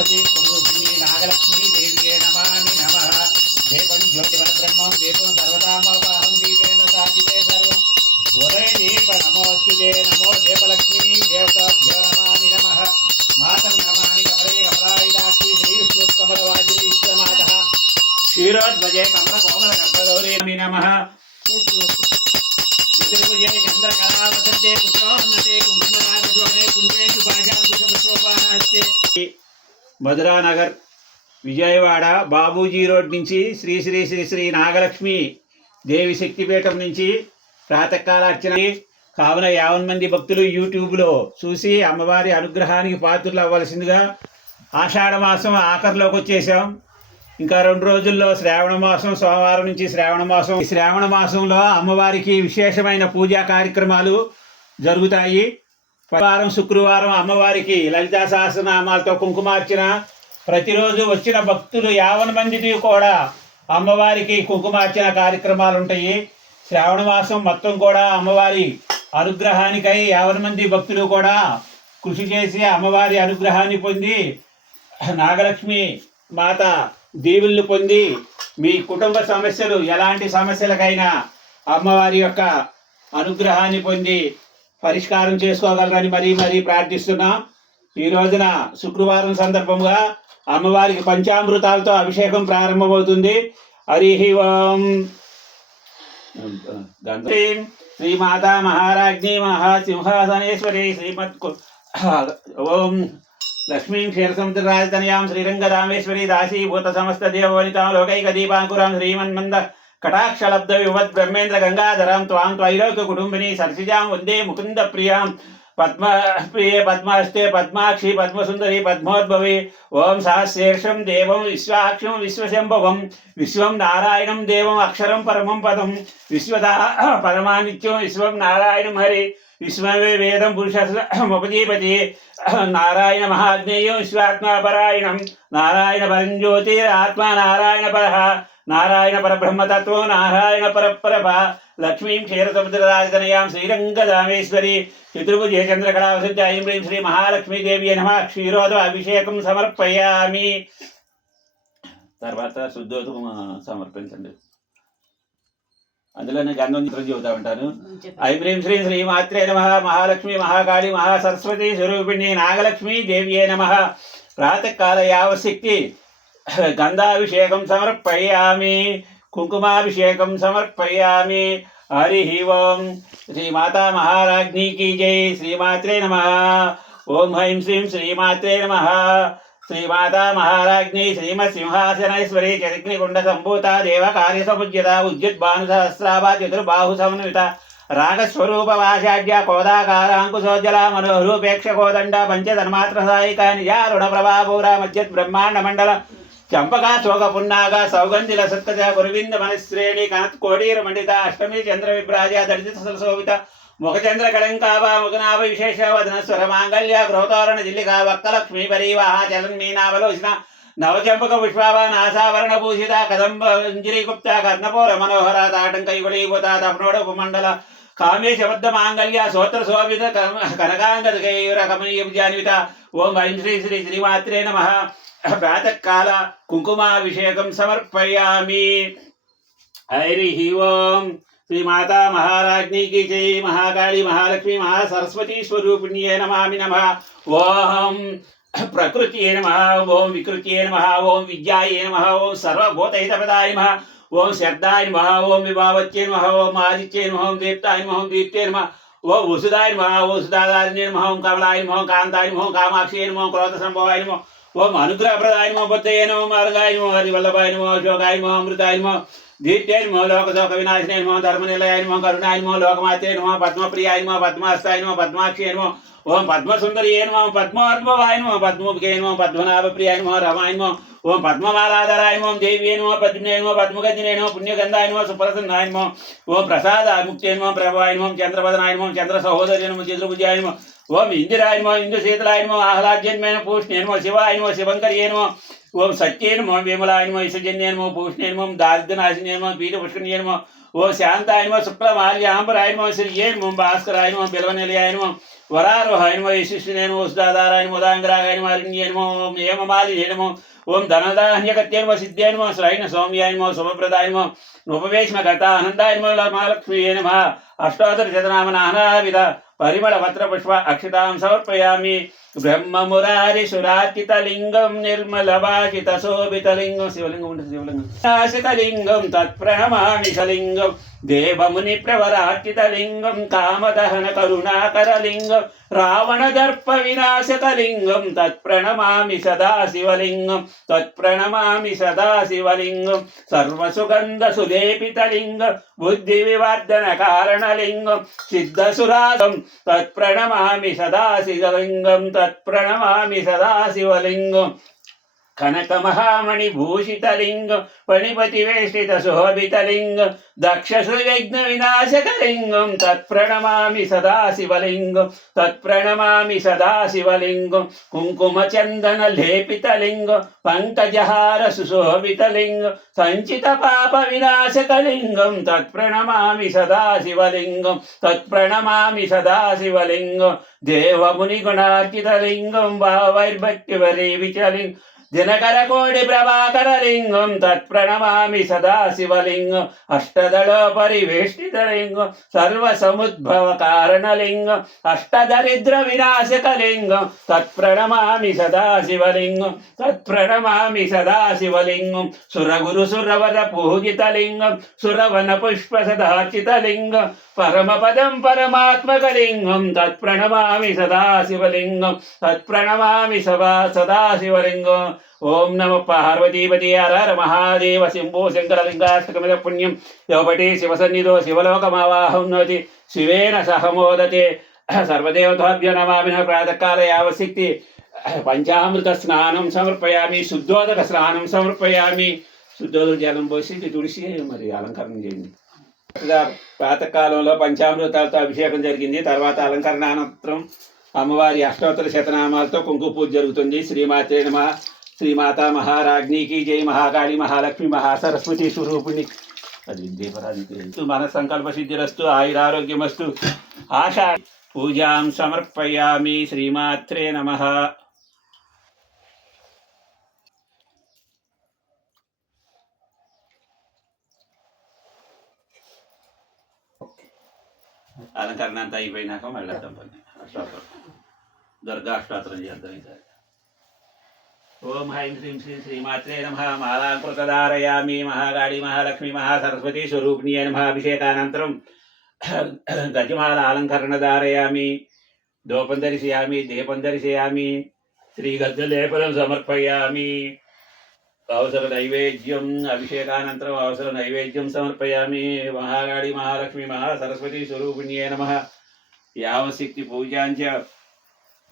సరస్వతి స్వరూపిణి నాగలక్ష్మి దేవ్యే నమామి నమ. దీపం జ్యోతివర బ్రహ్మం దీపం సర్వదామోపాహం దీపేన సాధితే సర్వం. ఉదయ దీప నమోస్తుతే నమో దీపలక్ష్మీ దేవతాభ్యో నమామి నమ. మాతం నమామి కమలే కమలాయుధాక్షి శ్రీ విష్ణు కమలవాసిని విశ్వమాత క్షీరోద్వజే కమల కోమల గర్భగౌరీ నమ. చతుర్భుజే చంద్రకళావతంతే కుశోన్నతే కుంకుమనాగశోభనే పుణ్యేషు పాశాంకుశపుష్పోపానాస్తే మధురానగర్ విజయవాడ బాబూజీ రోడ్ నుంచి శ్రీ శ్రీ శ్రీ శ్రీ నాగలక్ష్మి దేవి శక్తిపీఠం నుంచి ప్రాతకాల అర్చన కావున యావన్ మంది భక్తులు యూట్యూబ్లో చూసి అమ్మవారి అనుగ్రహానికి పాత్రలు అవ్వాల్సిందిగా ఆషాఢ మాసం ఆఖరిలోకి వచ్చేసాం. ఇంకా రెండు రోజుల్లో శ్రావణ మాసం సోమవారం నుంచి శ్రావణ మాసం. శ్రావణ మాసంలో అమ్మవారికి విశేషమైన పూజా కార్యక్రమాలు జరుగుతాయి. వారం శుక్రవారం అమ్మవారికి లలితా సహస్రనామాలతో కుంకుమార్చన. ప్రతిరోజు వచ్చిన భక్తులు యావన మందికి కూడా అమ్మవారికి కుంకుమార్చన కార్యక్రమాలు ఉంటాయి శ్రావణ మాసం మొత్తం కూడా అమ్మవారి అనుగ్రహానికై యావన మంది భక్తులు కూడా కృషి చేసి అమ్మవారి అనుగ్రహాన్ని పొంది నాగలక్ష్మి మాత దీవుళ్ళు పొంది మీ కుటుంబ సమస్యలు ఎలాంటి సమస్యలకైనా అమ్మవారి యొక్క అనుగ్రహాన్ని పొంది పరిష్కారం చేసుకోగలరని మరీ మరీ ప్రార్థిస్తున్నాం. ఈ రోజున శుక్రవారం సందర్భంగా అమ్మవారికి పంచామృతాలతో అభిషేకం ప్రారంభమవుతుంది. హరి ఓం. శ్రీమాతా మహారాజ్ఞి మహాసింహాసనేశ్వరి శ్రీమత్ ఓం. లక్ష్మీం క్షీరసముద్రరాజతనయాం శ్రీరంగరామేశ్వరి దాసీభూత సమస్త దేవవనితాం లోకైక దీపాంకురాం శ్రీమన్మంద కటాక్షలబ్ధ యువత్ బ్రహ్మేంద్ర గంగాధరం త్వాం త్వైలోక కుటుంబిని సరసిజాం వందే ముకుంద ప్రియాం పద్మ ప్రియ పద్మాస్తే పద్మాక్షి పద్మసుందరి పద్మోద్భవి. ఓం సహస్రేషం దేవం విశ్వాక్షం విశ్వశంభవం. విశ్వం నారాయణం దేవం అక్షరం పరమం పదం. విశ్వదా పరమానిత్యం విశ్వం నారాయణం హరి. విశ్వమే వేదం పురుష ఉపదీపతి. నారాయణ మహాజ్ఞేయం విశ్వాత్మాపరాయణం. నారాయణ పరంజ్యోతి ఆత్మ నారాయణ పర. నారాయణ పరబ్రహ్మతత్వం నారాయణ పరపరప లక్ష్మీం క్షీరసముద్రరాజతనయాం శ్రీరంగదామేశ్వరి చతుర్భుజే చంద్రకళావసంతి ఐం హ్రీం శ్రీ మహాలక్ష్మీదేవి నమ. క్షీరోద అభిషేకం సమర్పయామి. తర్వాత శుద్ధోదకం సమర్పించండి. అందులోనే గంధం చిత్రం చెబుతా ఉంటాను. ఐం శ్రీ శ్రీ మాత్రే నమ. మహాలక్ష్మి మహాకాళి మహాసరస్వతి స్వరూపిణి నాగలక్ష్మి దేవ్యే నమ. ప్రాతకాల యావశక్తి గంధాభిషేకం సమర్పయామి కుంకుమాభిషేకం సమర్పయామి. హరి ఓం. శ్రీ మాతా మహారాజ్ఞీకి జై. శ్రీమాత్రే నమ. ఓం హైం శ్రీం శ్రీమాత్రే నమ. శ్రీమాతా మహారాజ్ఞి శ్రీమత్ సింహాసనేశ్వరి చరిగ్నికుండ సంభూత దేవ కార్య సముజ్యత ఉద్యుత్ సహస్రాభా చతుర్బాహు సమన్విత రాగస్వరూప వాషాఢ్య కోదాకారాంకుశోజ్జల మనోహరూపేక్ష కోదండ పంచధర్మాత్ర సాయిక నిజారుణ ప్రభాపూర మధ్యత్ బ్రహ్మాండ మండల చంపకా శోక పున్నాగ సౌగంధిల సత్కజ గురువింద మనశ్రేణి కనత్ కోడీర మండిత అష్టమి చంద్ర విభ్రాజ దళిత సరసోవిత ముఖచంద్ర కళంకావ ముఖనాభ విశేష వదన స్వర మాంగళ్య గృహతోరణ జిల్లిక వక్కలక్ష్మీ పరీవాహ చలన్ మీనావలోచన నవచంపక పుష్పావ నాసావరణ భూషిత కదంబ గుప్త కర్ణపూర మనోహర తాటంకయుగళీభూత తపనోడోపమండల కామేశ బద్ధ మాంగళ్య సోత్ర శోభిత కనకాంగద కయూర కమనీయ జాన్విత ఓం ఐం శ్రీ శ్రీ శ్రీమాత్రే నమ ప్రాతకాల కుంకుమాభిషేకం సమర్పయామి హరి ఓం శ్రీ మాతా మహారాజ్ఞి కీ జై మహాకాళి మహాలక్ష్మి మహాసరస్వతి స్వరూపిణ్యే నమామి నమ ఓం ప్రకృత్యే నమ ఓం వికృత్యే నమ ఓం విద్యాయే నమ ఓం సర్వభూతహితపదాయ నమ ఓం శబ్దాయ నమ ఓం విభావత్యే నమ ఓం ఆదిత్యే నమ ఓం దీప్తాయ నమ ఓం దీప్తే నమ ఓం వసుదాయ నమ ఓం వసుదాదారిణ్యే నమ ఓం కమలాయ నమ ఓం కాంతాయ నమ ఓం కామాక్షి నమ ఓం క్రోధ సంభవాయ నమ ఓం అనుగ్రహప్రదాయ నమో బుద్ధయ నమో మార్గాయ నమో హరి వల్లభాయ నమో అశోకాయ నమో లోకశోక వినాశనమో నమో ధర్మనిలయాయ నమో కరుణాయ నమో లోకమాతే నమో ఓం పద్మసుందరి నమో పద్మోద్భవాయ నమో పద్మముఖే నమో ఓం పద్మమాలాధరాయమో దేవ్యే నమో పద్మినే నమో ఓం ప్రసాద ముక్తేనమో ప్రభాయనమో చంద్రపదనాయనమో చంద్ర సహోదరి నమో ఓం ఇందిరాయనమో ఇందు శీతలాయనమో ఆహ్లాద్యన్మైన పూష్ణే నమో శివాయ ఓం సత్యేనమో విమలాయనమో విమలాయ పూష్ణేనమో ఇసజన్యే పీఠ పుష్కన్యనమో ఓ శాంతాయనమో శుక్లమాల్యాంబరాయనమో శ్రీయేనమో భాస్కరాయనమో బిలవనిలయాయనమో వరారోహాయనమో యశస్వినేనమో సుధాధారాయనమో ఉదాంగరాగాయనమో అరణ్యేనమో ఓం ఏమమాలియేనమో ఓం ధనదాహ్యకత్యేనమో సిద్ధేనమో శ్రైన సౌమ్యాయనమో శుభప్రదాయనమో ఉపవేశ్మ గత ఆనందాయనమో మహాలక్ష్మీ నమ. అష్టోత్తర శతనామ నానావిధ పరిమళ పత్ర పుష్ప అక్షతాం సమర్పయామి బ్రహ్మమురారి సురార్చితలింగం నిర్మల భాషిత శోభితలింగం శివలింగం ఉంటుంది శివలింగం. శాసితలింగం తత్ప్రణమామి సలింగం దేవముని ప్రవరార్చితలింగం కామదహన కరుణాకరలింగం రావణ దర్ప వినాశకలింగం తత్ప్రణమామి సదా శివలింగం తత్ప్రణమామి సదా శివలింగం సర్వసుగంధ సులేపితలింగం బుద్ధి వివర్ధన కారణలింగం సిద్ధసురాగం తత్ప్రణమామి సదా శివలింగం తత్ప్రణమామి సదా శివలింగం కనక మహామణి భూషితలింగం పణిపతి వేష్టిత శోభితలింగం దక్ష సువిఘ్న వినాశకలింగం తత్ప్రణమామి సదాశివలింగం తత్ప్రణమామి సదాశివలింగం కుంకుమ చందన లేపితలింగం పంకజహార సుశోభితలింగం సంచిత పాప వినాశకలింగం తత్ప్రణమామి సదాశివలింగం తత్ప్రణమామి సదాశివలింగం దేవముని గుణార్చితలింగం భావైర్భక్తి విచలింగం దినకర ప్రభాకర లింగం తత్ప్రణమామి సదా శివలింగం అష్టదళ పరివేష్టిత లింగం సర్వ సముద్భవ కారణలింగం అష్టదరిద్ర వినాశక లింగం తత్ప్రణమామి సదా శివలింగం తత్ప్రణమామి సదా శివలింగం సురగురు సురవర పూజిత లింగం సురవన పుష్ప సదార్చిత లింగం పరమపదం పరమాత్మకలింగం తత్ప్రణమామి సదాశివలింగం తత్ప్రణమామి సదా సదాశివలింగం. ఓం నమ పార్వతీపతి హర మహాదేవ శంభో శంకరలింగాష్టకమిద పుణ్యం. యోపటి శివసన్నిధో శివలోకమావాహం నోతి శివేన సహమోదతే. సర్వదేవతాభ్య నమామిన ప్రాతకాల యావశక్తి. పంచామృత స్నానం సమర్పయామి. శుద్ధోదక స్నానం సమర్పయామి. శుద్ధోదక జలం పోసి తుడిసి మరి అలంకరణ చేయండి. ప్రాతకాలంలో పంచామృతాలతో అభిషేకం జరిగింది. తర్వాత అలంకరణ అనంతరం అమ్మవారి అష్టోత్తర శతనామాలతో కుంకుమ పూజ జరుగుతుంది. శ్రీమాతే నమ శ్రీమాత మహారాజ్ఞికి జై మహాకాళి మహాలక్ష్మి మహాసరస్వతి స్వరూపిణి అది దీపరాజు మన సంకల్ప సిద్ధిరస్తు ఆయురారోగ్యమస్తు. ఆశా పూజాం సమర్పయామి. శ్రీమాత్రే నమ. అలంకరణ అంతా అయిపోయినాక మళ్ళీ అర్థం పని. అష్టోత్తరం దుర్గా అష్టోత్తరం చేద్దాం ఈసారి. ఓం హైం శ్రీం శ్రీ శ్రీమాత్రే నమ. మాలాంకృతధారయామి మహాగాడి మహాలక్ష్మి మహాసరస్వతి స్వరూపిణి నమ అభిషేకానంతరం గజమాల అలంకరణ ధారయామి దోపం దర్శయామి దీపం దర్శయామి శ్రీగద్దలేపనం సమర్పయామి. అవసర నైవేద్యం అభిషేకానంతరం అవసర నైవేద్యం సమర్పయామి. మహాగాడి మహాలక్ష్మి మహాసరస్వతి స్వరూపిణ్యే నమ. యావశక్తి పూజాంచ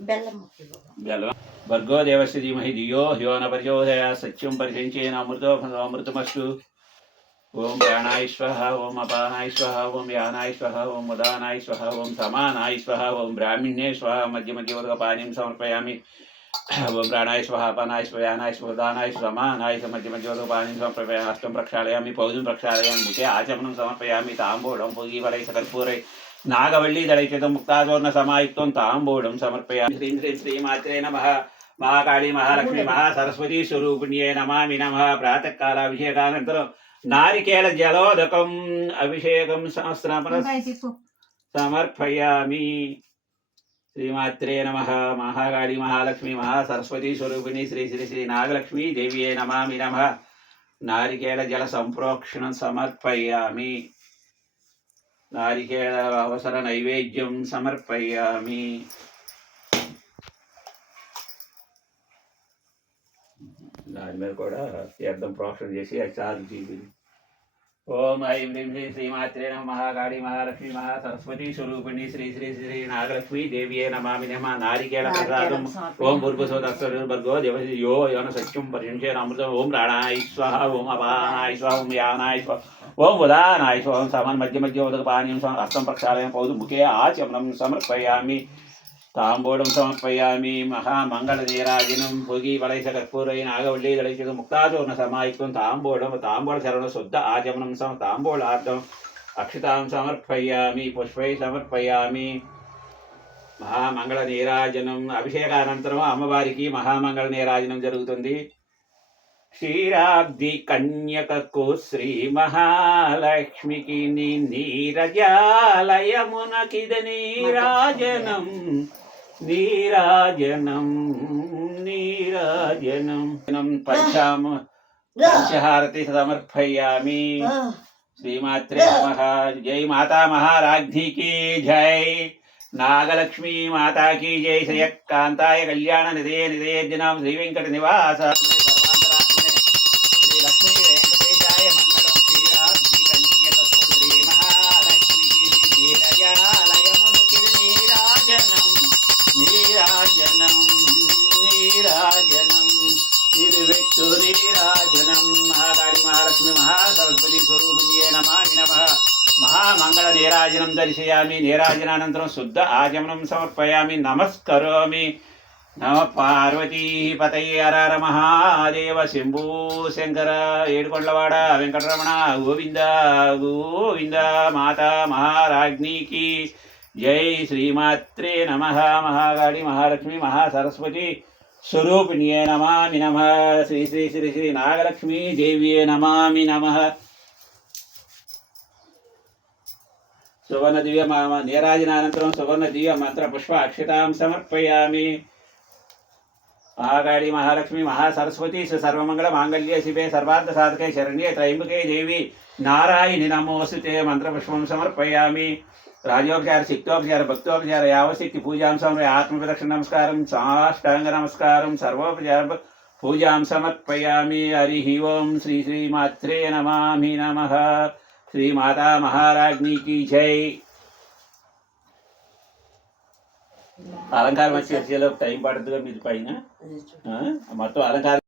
బెల్లం భర్గో దేవస్య ధీమహి ధియో హ్యో న ప్రచోదయ సత్యం పరిశంచేన అమృతో అమృతమస్తు. ఓం ప్రాణాయ స్వహ ఓం అపానాయ స్వహ ఓం యానాయ స్వహ ఓం ఉదానాయ స్వహ ఓం సమానాయ స్వహ ఓం బ్రాహ్మణ్యే స్వహ. మధ్య మధ్య పానీయం సమర్పయామి. ఓం ప్రాణాయ స్వహ అపానాయ స్వ యానాయ స్వ ఉదానాయ స్వ సమానాయ స్వ మధ్య మధ్య పానీయం సమర్పయామి హస్తం ప్రక్షాళయామి పౌజం ప్రక్షాళయామి ముఖే ఆచమనం సమర్పయామి తాంబూలం పూగీవలై సకర్పూరై నాగవల్లి దళైచిత ముక్తాచూర్ణ సమాయుక్తం తాంబూలం సమర్పయామి శ్రీం శ్రీం శ్రీమాత్రే నమ మహాకాళీ మహాలక్ష్మి మహాసరస్వతీ స్వరూపిణ్యే నమామి నమ ప్రాతకాలాభిషేకానంతరం నారికేళ జలోదకం అభిషేకం తీసుకో. సమర్పయామి శ్రీమాత్రే నమ మహాకాళీ మహాలక్ష్మి మహాసరస్వతి స్వరూపిణి శ్రీ శ్రీ శ్రీ నాగలక్ష్మీ దేవియే నమామి నమ. నారికేళ జల సంప్రోక్షణం సమర్పయామి. నారికేళ అవసర నైవేద్యం సమర్పయామి. దాని మీద కూడా తీర్థం ప్రోక్షణ చేసి అది చాలు జీవి ఓం ఐం హ్రీం శ్రీ శ్రీమాత్రే నమ మహాకాళి మహాలక్ష్మి మహాసరస్వతి స్వరూపిణి శ్రీ శ్రీ శ్రీ నాగలక్ష్మి దేవ్యే నమామి నమ నారికేళ ప్రసాదం. ఓం భూర్భుసోదస్వరు భర్గో దేవసి యో యోన సత్యం పరిశంసేన అమృతం ఓం ప్రాణాయ స్వహ ఓం అపానాయ స్వహ ఓం యానాయ స్వ ఓం ఉదానాయ స్వ ఓం సమాన్ మధ్య మధ్య ఉదక పానీయం హస్తం ప్రక్షాళయం పౌదు ముఖే ఆచమనం సమర్పయామి. తాంబూలం సమర్పయామి మహామంగళ నీరాజనం భోగి వలైస కర్పూరై నాగవల్లి దళైసిక ముక్తాచూర్ణ సమాయుక్తం తాంబూలం తాంబూల శరణ శుద్ధ ఆచమనం సమ తాంబూలార్థం అక్షతాం సమర్పయామి పుష్పై సమర్పయామి మహామంగళ నీరాజనం అభిషేకానంతరం అమ్మవారికి మహామంగళ నీరాజనం జరుగుతుంది క్షీరాబ్ది కన్యకకు శ్రీ మహాలక్ష్మికి నీ నీరజాలయమునకిద నీరాజనం నీరాజనం నీరాజనం. పంచామ. పంచహారతి సమర్పయామి శ్రీమాత్రే నమః. జై మాతా మహారాజ్ఞి కీ జై. నాగలక్ష్మీ మాతా కీ జై. శ్రేయకాంతాయ కళ్యాణ నిధే నిధే దినం శ్రీ వెంకట నివాస. శ్రీ లక్ష్మీ మంగళ నీరాజనం దర్శయామి. నీరాజనానంతరం శుద్ధ ఆచమనం సమర్పయామి. నమస్కరోమి. నమ పార్వతీ పతయ అరార మహాదేవ శంభూ శంకర ఏడుకొండలవాడ వెంకటరమణ గోవింద గోవింద మాత మహారాజ్ఞికి జై శ్రీమాత్రే నమ. మహాకాళి మహాలక్ష్మి మహాసరస్వతి స్వరూపిణ్యే నమామి నమ. శ్రీ శ్రీ శ్రీ శ్రీ నాగలక్ష్మీ దేవ్యే నమామి నమ. సువర్ణ దివ్య మ- నీరాజనానంతరం సువర్ణ దివ్య మంత్ర పుష్ప అక్షితాం సమర్పయామి. మహాకాళి మహాలక్ష్మి మహాసరస్వతి సర్వమంగళ మాంగళ్య శివే సర్వార్థ సాధకే శరణ్యే త్రయంబకే దేవి. నారాయణి నమోస్తుతే మంత్రపుష్పం సమర్పయామి. రాజోపచార శక్తోపచార భక్తోపచార యావశక్తి పూజాం సమర్పయ ఆత్మప్రదక్షిణ నమస్కారం సాష్టాంగ నమస్కారం సర్వోపచార పూజాం సమర్పయామి. హరి ఓం శ్రీ శ్రీ మాత్రే నమామి నమ. శ్రీ మాతా మహారాజ్ఞికి జై అలంకారం వచ్చి వచ్చేలోపు టైం పడుతుందిగా మీరు పైన? మొత్తం అలంకారం